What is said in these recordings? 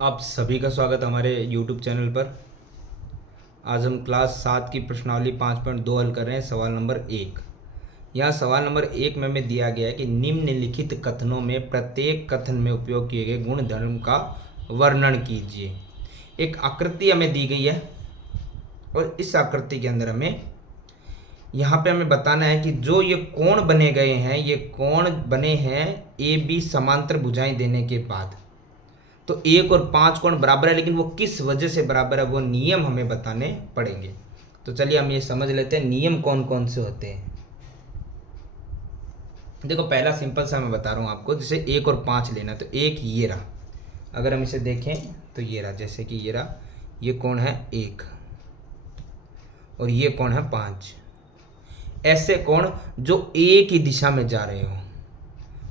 आप सभी का स्वागत है हमारे YouTube चैनल पर। आज हम क्लास 7 की प्रश्नावली 5.2 हल कर रहे हैं। सवाल नंबर 1। यहाँ सवाल नंबर 1 में हमें दिया गया है कि निम्नलिखित कथनों में प्रत्येक कथन में उपयोग किए गए गुणधर्म का वर्णन कीजिए। एक आकृति हमें दी गई है और इस आकृति के अंदर हमें यहाँ पे हमें बताना है कि जो ये कोण बने गए हैं, ये कोण बने हैं ए बी समांतर भुजाएं देने के बाद। तो 1 और 5 कोण बराबर है, लेकिन वो किस वजह से बराबर है वो नियम हमें बताने पड़ेंगे। तो चलिए हम ये समझ लेते हैं नियम कौन कौन से होते हैं। देखो, पहला सिंपल सा मैं बता रहा हूँ आपको। जैसे 1 और 5 लेना, तो एक ये रहा, अगर हम इसे देखें तो ये रहा, जैसे कि ये रहा, ये कोण है 1 और ये कोण है 5। ऐसे कोण जो एक ही दिशा में जा रहे हो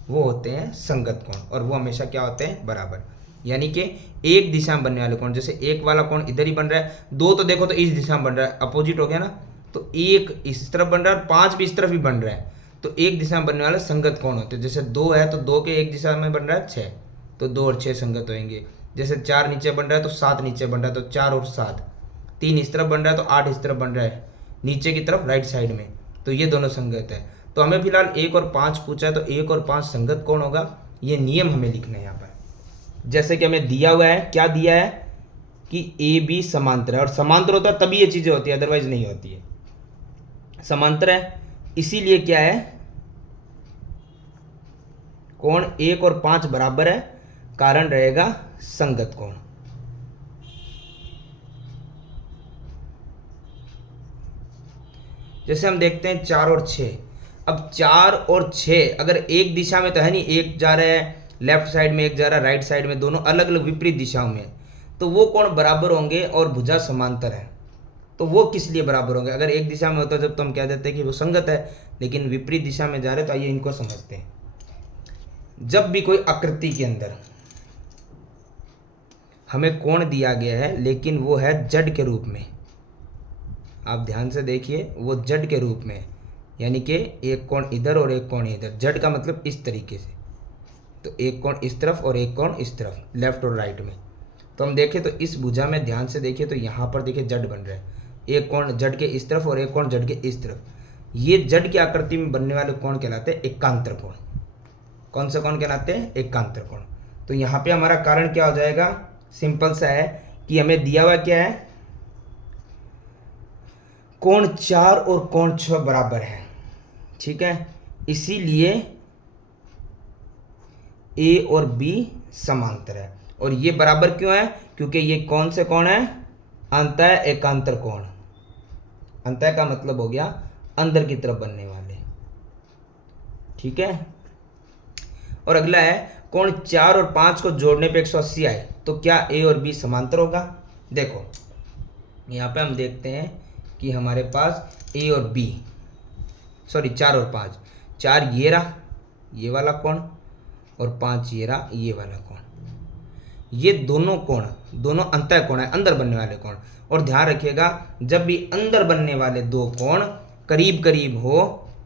वो होते हैं संगत कोण, और वो हमेशा क्या होते हैं? बराबर। यानी कि एक दिशा में बनने वाले कोण, जैसे एक वाला कोण इधर ही बन रहा है, दो तो देखो तो इस दिशा में बन रहा है, अपोजिट हो गया ना। तो एक इस तरफ बन रहा है और 5 भी इस तरफ ही बन रहा है, तो एक दिशा में बनने वाले संगत कोण होते हैं। जैसे 2 है तो 2 के एक दिशा में बन रहा है 6, तो 2 और 6 संगत होंगे। जैसे 4 नीचे बन रहा है तो 7 नीचे बन रहा है, तो 4 और 7। 3 इस तरफ बन रहा है तो 8 इस तरफ बन रहा है, नीचे की तरफ राइट साइड में, तो ये दोनों संगत है। तो हमें फिलहाल 1 और 5 पूछा है, तो 1 और 5 संगत कौन होगा, ये नियम हमें लिखना है यहाँ पर। जैसे कि हमें दिया हुआ है, क्या दिया है कि ए बी समांतर है, और समांतर होता है तभी ये चीज़ें होती है, अदरवाइज नहीं होती है। समांतर है, इसीलिए क्या है, कोण 1 और 5 बराबर है, कारण रहेगा संगत कोण। जैसे हम देखते हैं 4 और 6। अब 4 और 6 अगर एक दिशा में तो है नहीं, एक जा रहा है लेफ्ट साइड में, एक जा रहा है राइट साइड में, दोनों अलग अलग विपरीत दिशाओं में, तो वो कोण बराबर होंगे और भुजा समांतर है। तो वो किस लिए बराबर होंगे? अगर एक दिशा में होता जब तो हम कह देते हैं कि वो संगत है, लेकिन विपरीत दिशा में जा रहे, तो आइए इनको समझते हैं। जब भी कोई आकृति के अंदर हमें कोण दिया गया है, लेकिन वो है जड़ के रूप में, आप ध्यान से देखिए, वो जड़ के रूप में, यानी कि एक कोण इधर और एक कोण इधर, जड़ का मतलब इस तरीके से, तो एक कोण इस तरफ और एक कोण इस तरफ, लेफ्ट और राइट में। तो हम देखें तो इस भुजा में ध्यान से देखिए, तो यहाँ पर देखिए जड़ बन रहा है, एक कोण जड़ के इस तरफ और एक कोण जड़ के इस तरफ। ये जड़ की आकृति में बनने वाले कोण कहलाते हैं एकांतर कोण। कौन सा कोण कहलाते हैं? एकांतर कोण। तो यहाँ पे हमारा कारण क्या हो जाएगा? सिंपल सा है कि हमें दिया हुआ क्या है, कोण 4 और कोण 6 बराबर है, ठीक है। इसीलिए ए और बी समांतर है। और ये बराबर क्यों है? क्योंकि ये कौन से कोण है? अंतः एकांतर कोण। अंतः का मतलब हो गया अंदर की तरफ बनने वाले, ठीक है। और अगला है, कोण 4 और 5 को जोड़ने पे 180 आए, तो क्या ए और बी समांतर होगा? देखो यहाँ पे हम देखते हैं कि हमारे पास ए और बी, सॉरी 4 और 5, 4 ये रहा ये वाला कोण, और 5 ये रहा ये वाला कोण। ये दोनों कोण दोनों अंतः कोण है, अंदर बनने वाले कोण। और ध्यान रखिएगा, जब भी अंदर बनने वाले दो कोण करीब करीब हो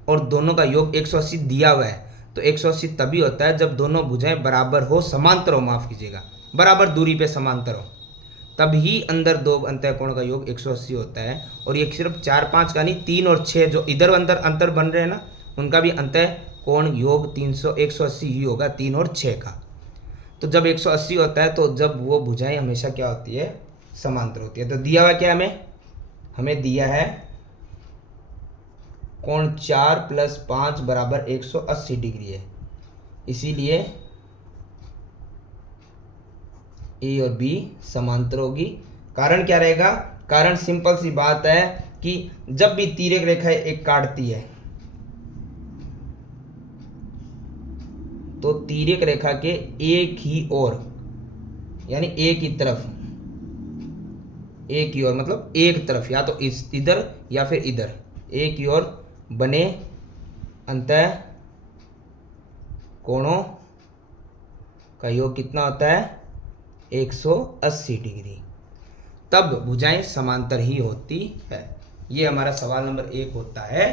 और दोनों का योग 180 दिया हुआ है, तो 180 तभी होता है जब दोनों भुजाएं बराबर हो, समांतर हो, माफ कीजिएगा, बराबर दूरी पे समांतर हो, तभी अंदर दो अंतः कोण का योग 180 होता है। और ये सिर्फ 4 5 का नहीं, 3 और 6 जो इधर अंदर अंतर बन रहे हैं ना, उनका भी अंतः कोण योग 180 ही होगा, 3 और 6 का। तो जब 180 होता है, तो जब वो भुजाएं हमेशा क्या होती है? समांतर होती है। तो दिया हुआ क्या हमें दिया है कोण 4 + 5 बराबर 180 डिग्री है। इसीलिए ए और बी समांतर होगी। कारण क्या रहेगा? कारण सिंपल सी बात है कि जब भी तिर्यक रेखा एक काटती है, तो तिर्यक रेखा के एक ही ओर, यानी एक ही तरफ, एक ही ओर मतलब एक तरफ, या तो इस इधर या फिर इधर, एक ही ओर बने अंतः कोणों का योग कितना होता है? 180 डिग्री। तब भुजाएं समांतर ही होती है। ये हमारा सवाल नंबर 1 होता है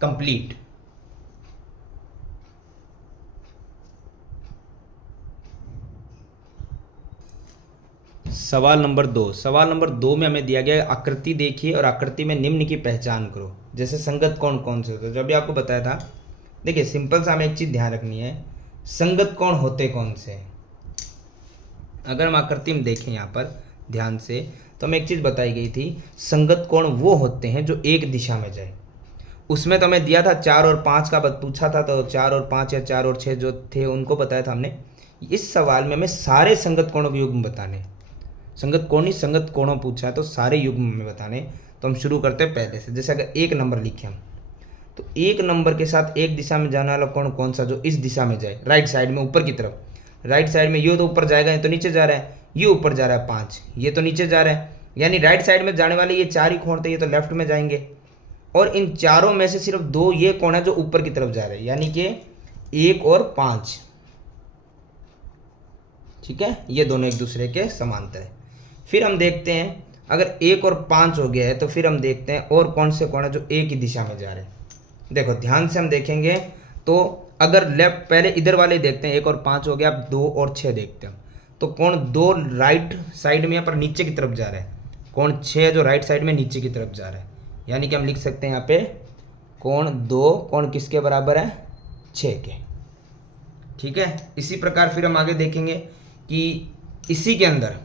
कंप्लीट। सवाल नंबर 2। सवाल नंबर 2 में हमें दिया गया है आकृति देखिए और आकृति में निम्न की पहचान करो। जैसे संगत कोण कौन से होते हैं, जो अभी आपको बताया था। देखिए सिंपल सा हमें एक चीज़ ध्यान रखनी है, संगत कोण होते कौन से हैं। अगर हम आकृति में देखें यहाँ पर ध्यान से, तो हमें एक चीज़ बताई गई थी, संगत कोण वो होते हैं जो एक दिशा में जाए। उसमें तो हमें दिया था 4 और 5 का पूछा था, तो 4 और 5 या 4 और 6 जो थे उनको बताया था हमने। इस सवाल में हमें सारे संगत कोणों के युग्म बताने, संगत कोण नहीं संगत कोणों पूछा है तो सारे युग्म में बताने। तो हम शुरू करते हैं पहले से। जैसे अगर 1 नंबर लिखे हम, तो 1 नंबर के साथ एक दिशा में जाने वाला कोण कौन सा, जो इस दिशा में जाए, राइट साइड में ऊपर की तरफ। राइट साइड में ये तो ऊपर जाएगा, ये तो नीचे जा रहा है, ये ऊपर जा रहा है 5, ये तो नीचे जा रहा है, यानी राइट साइड में जाने वाले ये 4 ही कोण थे, ये तो लेफ्ट में जाएंगे। और इन चारों में से सिर्फ 2 ये कोण है जो ऊपर की तरफ जा रहे हैं, यानी कि 1 और 5। ठीक है, ये दोनों एक दूसरे के समांतर है। फिर हम देखते हैं अगर 1 और 5 हो गया है तो फिर हम देखते हैं और कौन से कोण है जो एक ही दिशा में जा रहे हैं। देखो ध्यान से हम देखेंगे तो अगर लेफ्ट, पहले इधर वाले देखते हैं, 1 और 5 हो गया, अब 2 और 6 देखते हैं। तो कोण 2 राइट साइड में यहाँ पर नीचे की तरफ जा रहा है, कोण 6 जो राइट साइड में नीचे की तरफ जा रहा है, यानी कि हम लिख सकते हैं यहाँ पे कोण 2 कोण किसके बराबर है, 6 के। ठीक है, इसी प्रकार फिर हम आगे देखेंगे कि इसी के अंदर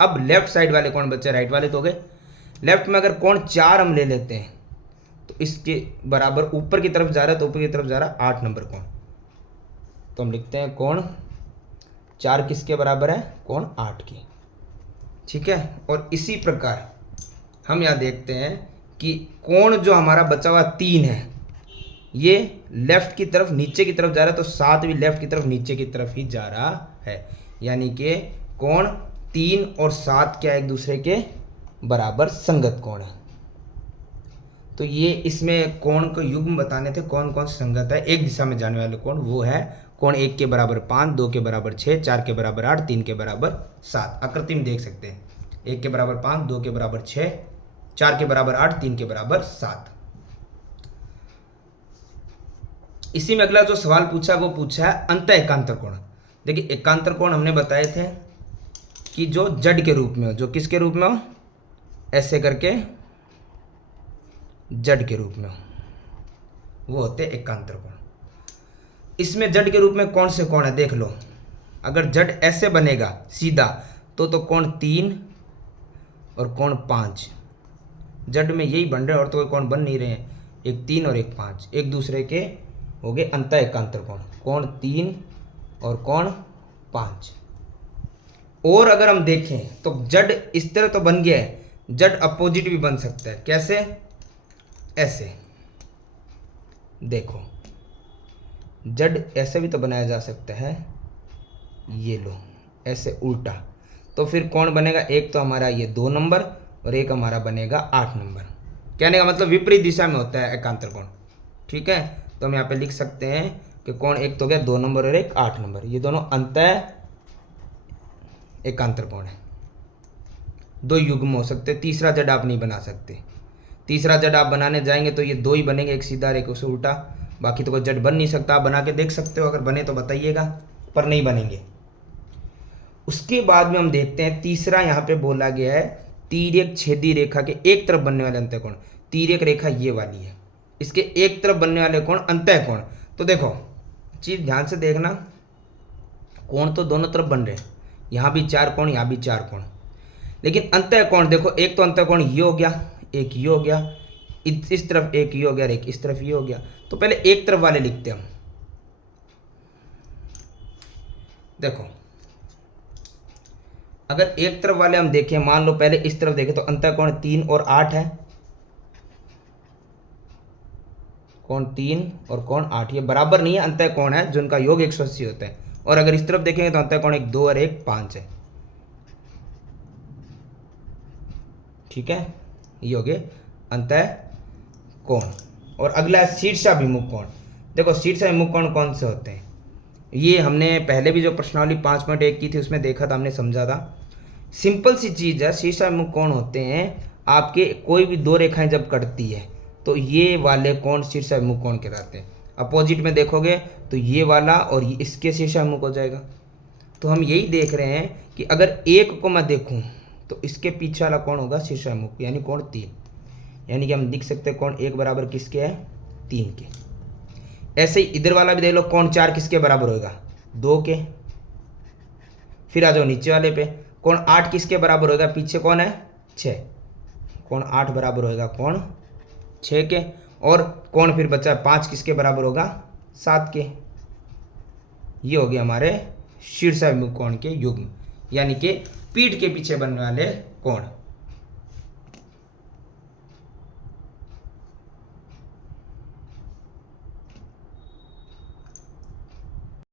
अब लेफ्ट साइड वाले कोण बच्चे, राइट वाले तो हो गए। लेफ्ट में अगर कोण 4 हम ले लेते हैं तो इसके बराबर ऊपर की तरफ जा रहा है, तो ऊपर की तरफ जा रहा है 8 नंबर कोण। तो हम लिखते हैं कोण 4 किसके बराबर है, कोण 8 की। ठीक है, और इसी प्रकार हम यहाँ देखते हैं कि कोण जो हमारा बचा हुआ 3 है, ये लेफ्ट की तरफ नीचे की तरफ जा रहा है, तो 7 भी लेफ्ट की तरफ नीचे की तरफ ही जा रहा है, यानी कि कोण 3 और 7 क्या एक दूसरे के बराबर संगत कोण है। तो ये इसमें कोण को युग्म बताने थे, कौन कौन से संगत है एक दिशा में जाने वाले कोण। वो है कोण 1 के बराबर 5, 2 के बराबर 6, 4 के बराबर 8, 3 के बराबर 7। आकृति में देख सकते हैं, 1 के बराबर 5, 2 के बराबर 6, 4 के बराबर 8, 3 के बराबर 7। इसी में अगला जो सवाल पूछा वो पूछा है अंत एकांतर कोण। देखिए एकांतर कोण हमने बताए थे कि जो जड़ के रूप में हो, जो किसके रूप में हो, ऐसे करके जड़ के रूप में हो, वो होते एकांतर कोण। इसमें जड़ के रूप में कौन से कोण है देख लो। अगर जड़ ऐसे बनेगा सीधा तो कोण 3 और कोण 5, जड़ में यही बन रहे हैं और तो कोई कोण बन नहीं रहे हैं, एक 3 और एक 5 एक दूसरे के हो गए अंत एकांतर कोण, कोण 3 और कोण 5। और अगर हम देखें तो जड़ इस तरह तो बन गया है, जड़ अपोजिट भी बन सकता है। कैसे, ऐसे देखो, जड़ ऐसे भी तो बनाया जा सकता है, ये लो ऐसे उल्टा। तो फिर कौन बनेगा, एक तो हमारा ये 2 नंबर और एक हमारा बनेगा 8 नंबर। कहने का मतलब विपरीत दिशा में होता है एकांतर कोण। ठीक है, तो हम यहाँ पे लिख सकते हैं कि कोण एक तो गया 2 नंबर और एक 8 नंबर, ये दोनों अंत एकांतर कोण है। 2 युग्म हो सकते, तीसरा जड़ आप नहीं बना सकते। तीसरा जड़ आप बनाने जाएंगे तो ये 2 ही बनेंगे, एक सीधा और एक उसे उल्टा, बाकी तो कोई जड़ बन नहीं सकता। आप बना के देख सकते हो, अगर बने तो बताइएगा, पर नहीं बनेंगे। उसके बाद में हम देखते हैं तीसरा यहाँ पे बोला गया है तिर्यक छेदी रेखा के एक तरफ बनने वाले अंतः कोण। तिर्यक रेखा ये वाली है, इसके एक तरफ बनने वाले कोण अंतः कोण। तो देखो चीज ध्यान से देखना, कोण तो दोनों तरफ बन रहे हैं, यहाँ भी 4 कोण, यहाँ भी 4 कोण, लेकिन अंतः कोण देखो, एक तो अंतः कोण ये हो गया, एक ये हो गया, इस तरफ एक ये हो गया, एक इस तरफ ये हो गया। तो पहले एक तरफ वाले लिखते हैं हम। देखो अगर एक तरफ वाले हम देखें, मान लो पहले इस तरफ देखें तो अंतः कोण 3 और 8 है, कोण 3 और कोण 8, ये बराबर नहीं है, अंतः कोण है जिनका योग 180 होता है। और अगर इस तरफ देखेंगे तो अंतः कोण एक 2 और एक 5 है। ठीक है, ये हो गए अंतः कोण। और अगला है शीर्षाभिमुख कोण। देखो शीर्षाभिमुख कोण कौन से होते हैं, ये हमने पहले भी जो प्रश्नावली 5.1 की थी उसमें देखा था, हमने समझा था। सिंपल सी चीज़ है, शीर्षाभिमुख कोण होते हैं आपके कोई भी 2 रेखाएं जब कटती है तो ये वाले कोण शीर्षाभिमुख कोण कहलाते हैं। अपोजिट में देखोगे तो ये वाला और इसके शीर्षाभिमुख हो जाएगा। तो हम यही देख रहे हैं कि अगर एक को मैं देखूं तो इसके पीछे वाला कौन होगा, शीर्षाभिमुख, यानी कोण 3। यानी कि हम लिख सकते हैं कोण 1 बराबर किसके है, 3 के। ऐसे ही इधर वाला भी देख लो, कोण 4 किसके बराबर होगा, 2 के। फिर आ जाओ नीचे वाले पे, कोण 8 किसके बराबर होगा, पीछे कौन है, 6। कोण 8 बराबर होगा कोण 6 के। और कोण फिर बचा 5 किसके बराबर होगा, 7 के। ये हो गया हमारे शीर्षाभिमुख कोण के युग्म, यानी कि पीठ के पीछे बनने वाले कोण।